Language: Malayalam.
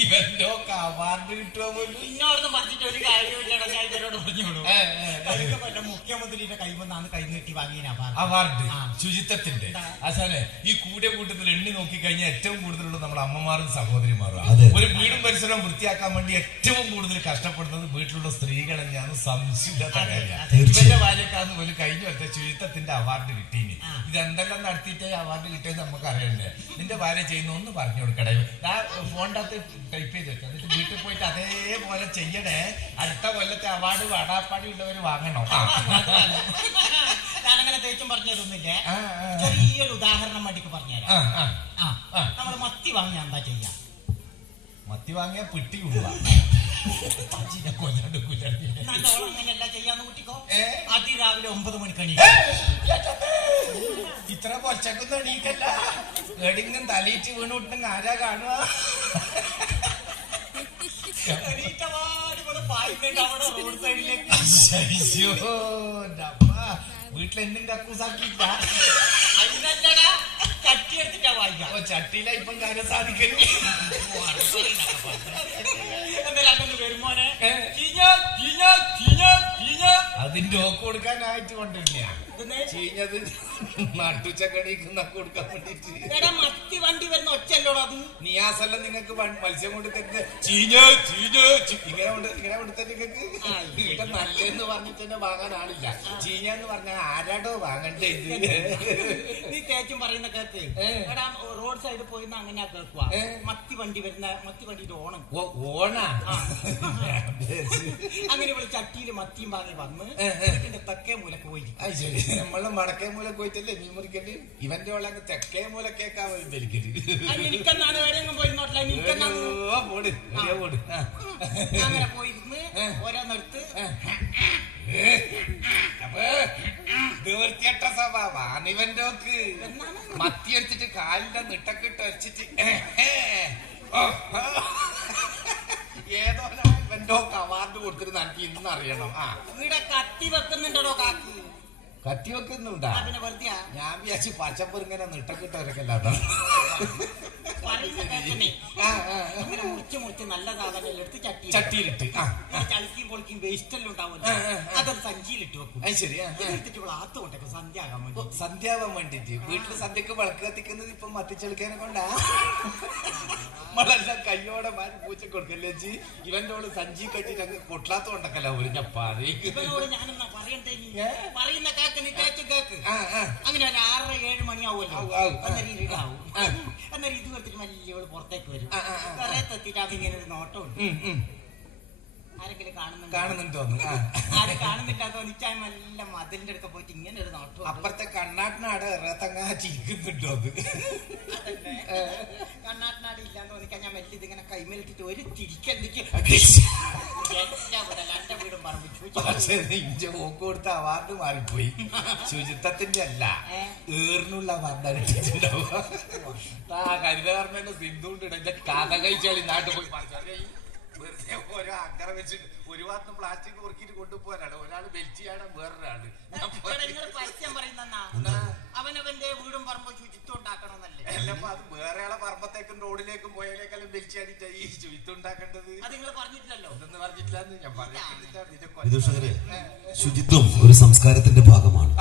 ഇവന്റെ അവാർഡ് കിട്ടുക ഇന്നോടൊന്ന് മറിച്ചിട്ട് ഒരു ഇവരോട് പറഞ്ഞോളൂ. മുഖ്യമന്ത്രിയുടെ കൈവന്നാണ് കൈ നീട്ടി വാങ്ങിയ അവാർഡ്. ശുചിത്വത്തിന്റെ? അസാനെ ഈ കൂടെ കൂട്ടത്തിൽ എണ്ണി നോക്കി കഴിഞ്ഞാൽ ഏറ്റവും കൂടുതലുള്ള നമ്മുടെ അമ്മമാരും സഹോദരിമാരും അതെ. ഒരു വീടും പരിസരവും വൃത്തിയാക്കാൻ വേണ്ടി ഏറ്റവും കൂടുതൽ കഷ്ടപ്പെടുന്നത് വീട്ടിലുള്ള സ്ത്രീകൾ തന്നെയാണ്. സംശയമില്ലാത്ത അതെ. ഇവന്റെ പോലും കഴിഞ്ഞ വരത്തെ ശുചിത്വത്തിന്റെ അവാർഡ് കിട്ടീനി. ഇത് എന്തെല്ലാം നടത്തിയിട്ടേ അവാർഡ് കിട്ടിയത് നമുക്ക് അറിയണ്ടേ നിന്റെ ഭാര്യ ചെയ്യുന്ന ഒന്ന് പറഞ്ഞു കൊടുക്കടേ. ഫോണിന്റെ അകത്ത് ടൈപ്പ് ചെയ്ത് വെക്കും എന്നിട്ട് വീട്ടിൽ പോയിട്ട് അതേപോലെ ചെയ്യണേ. അടുത്ത കൊല്ലത്തെ അവാർഡ് വടാപ്പാടി ഉള്ളവർ വാങ്ങണം. ഞാനങ്ങനെ തേച്ചും പറഞ്ഞു ആ, ആ. ചെറിയൊരു ഉദാഹരണം വേണ്ടിക്ക് പറഞ്ഞു പറഞ്ഞുതരാം. നമ്മൾ മത്തി വാങ്ങിയ എന്താ ചെയ്യാ? മത്തി വാങ്ങിയ പിട്ടി കൊള്ളുക കൊല്ലാണ്ട് കുല്ലാണ്ട്. അങ്ങനെയല്ല ചെയ്യാന്ന് കുട്ടിക്കോ? അതിരാവിലെ ഒമ്പത് മണിക്കണി ഇത്ര പൊച്ചക്കൊന്നും എണീക്കല്ല. എടിങ്ങും തലയിച്ച് വീണ് വിട്ടും ആരാ കാണുക? വീട്ടിലെന്തും കക്കൂസാക്കിയില്ല ചട്ടിയില ഇപ്പം കാര്യം സാധിക്കുന്നു വരുമോനെ അതിന്റെ ഓക്ക് കൊടുക്കാനായിട്ട് ഇതെന്നെ? ചീഞ്ഞത് കൊടുക്കാൻ വേണ്ടിട്ട് മത്തി വണ്ടി നിയാസല്ല നിങ്ങൾക്ക് മത്സ്യം കൊണ്ട് തരുന്നത് ചീഞ്ഞ ചീഞ്ഞ ഇങ്ങനെ കൊണ്ട് ഇങ്ങനെ കൊടുത്ത നിങ്ങൾക്ക്? ഇവിടെ നല്ലെന്ന് പറഞ്ഞിട്ട് തന്നെ വാങ്ങാൻ ആളില്ല. ചീഞ്ഞ എന്ന് പറഞ്ഞാൽ ആരാടോ വാങ്ങണ്ടേ നീ തേച്ചും പറയുന്ന കേക്ക്. എടാ റോഡ് സൈഡിൽ പോയി അങ്ങനെ കേൾക്കുക. മത്തി വണ്ടി വരുന്ന മത്തി വണ്ടിയുടെ ഓണം. ഓണ? അങ്ങനെ ഇവിടെ ചട്ടിയിൽ മത്തിയും വാങ്ങി വന്ന്. വീട്ടിന്റെ തെക്കേ മൂലക്ക് പോയി. അത് ശരി. നമ്മൾ മടക്കേ മൂല പോയിട്ടല്ലേ മീൻ മുറിക്കൽ? ഇവന്റെ ഉള്ള തെക്കേ മൂല കേക്കാ വലിക്കൽ അത് എനിക്കെന്നാണ് എവിടെയെങ്കിലും പോയി നോട്ടില്ല എനിക്കെന്നാണ് ഓ, പോട് വലിയ പോട്. ആ. അങ്ങനെ പോയിരുന്ന്. ഓരോന്നെടുത്ത്. അപ്പൊ തീർച്ചയായിട്ട സ്വഭാവാണ് ഇവന്റെ ഒക്കെ മത്തി എടുത്തിട്ട് കാലിന്റെ നിട്ടക്കിട്ട് വെച്ചിട്ട് ഏതോ ഇവന്റെ ഒക്കെ അവാർഡ് കൊടുത്തിട്ട് എനിക്ക് ഇന്ന് അറിയണം. ആ. ഇവിടെ കത്തി വെക്കുന്നുണ്ടോ കാക്ക്? കത്തി വെക്കുന്നുണ്ടാ? ഞാൻ വിചാരിച്ചു പച്ചപ്പർ ഇങ്ങനെ നിട്ടക്കിട്ട് വരക്കല്ലാട്ടോ. കേൾക്കുന്നേ ആ, ആ, ആ. അങ്ങനെ മുറിച്ച് മുറിച്ച് നല്ല സാധനം എടുത്ത് ചട്ടി ചട്ടിയിലിട്ട് ആ ആ. പൊളിക്കും വേസ്റ്റ് എല്ലാം ഉണ്ടാവുമല്ലോ ആ. അതൊരു സഞ്ചിയിലിട്ട് വെക്കും. അത് ശരി ആ, ആ. എടുത്തിട്ട് ഇവിടെ ആത്ത് കൊണ്ടേക്കും സന്ധ്യ ആകാൻ വേണ്ടി സന്ധ്യാവാൻ വേണ്ടിട്ട്. വീട്ടിൽ സന്ധ്യക്ക് വിളക്ക് കത്തിക്കുന്നത് ഇപ്പൊ മത്തിച്ചെളുക്കാനെ കൊണ്ടാ? നമ്മളെല്ലാം കയ്യോടെ മാറി പൂച്ച കൊടുക്കല്ലേ ജി? ഇവന്റെ ഓൾ സഞ്ചി കെട്ടിട്ട് അങ്ങ് പൊട്ടാത്ത കൊണ്ടക്കല്ല ഒരു ചപ്പാതി ഞാനെന്നാ പറയണ്ടേ? പറയുന്ന കാക്ക് നീ കേക്ക്. കേക്ക് അങ്ങനെ ഒരു ആറര ഏഴ് മണിയാവുമല്ലോ. അന്നേരം ഇരുടാവും അന്നേരം ഇത് കൊടുത്തിട്ട് ഇവൾ പുറത്തേക്ക് വരും. ആ. കരയത്തെത്തിട്ട് അതിങ്ങനെ ഒരു നോട്ടം കാണുന്നുണ്ട് തോന്നുന്നു. ആരും നല്ല മതിലിന്റെ അടുക്ക പോയിട്ട് ഇങ്ങനെ ഒരു നോട്ടം അപ്പുറത്തെ കണ്ണാട്ടിനാട് ഇറത്തങ്ങാ ചിരിക്കുന്നുണ്ടോ അത്. കണ്ണാട്ടിനാട് ഇല്ലാന്ന് തോന്നിക്കാൻ ഞാൻ ഇതിങ്ങനെ കൈമേലിട്ടിട്ട് ഒരു എന്റെ വീടും പക്ഷേ ഇഞ്ച ഓക്ക് കൊടുത്ത അവാർഡ് മാറിപ്പോയി. ശുചിത്വത്തിന്റെ അല്ല? ഏറിനുള്ള അവാർഡ് കിട്ടിയിട്ടുണ്ടാവുക ആ കരുതാറിനെ സിന്ധു ഉണ്ട് എന്റെ കഥ കഴിച്ചാൽ നാട്ടിൽ പോയി ഓരോ അക്കറ വെച്ചിട്ട് ഒരു ഭാഗത്ത് പ്ലാസ്റ്റിക് പൊറുക്കിട്ട് കൊണ്ടുപോകാനാണ്. ഒരാൾ ബെൽറ്റിയാണ് വേറൊരാൾ. അവനവന്റെ വീടും പറമ്പും ശുചിത്വം ഉണ്ടാക്കണമെന്നല്ലേ എല്ലപ്പോ അത് വേറെ ആളെ പറമ്പത്തേക്കും റോഡിലേക്കും പോയാലേക്കെല്ലാം ബെൽറ്റിയാടിട്ടാ ഈ ശുചിത്വം ഉണ്ടാക്കേണ്ടത് അത് നിങ്ങൾ പറഞ്ഞിട്ടില്ലല്ലോ. ഇതൊന്നും പറഞ്ഞിട്ടില്ല ഞാൻ പറഞ്ഞിട്ടില്ല. ശുചിത്വം ഒരു സംസ്കാരത്തിന്റെ ഭാഗമാണ്.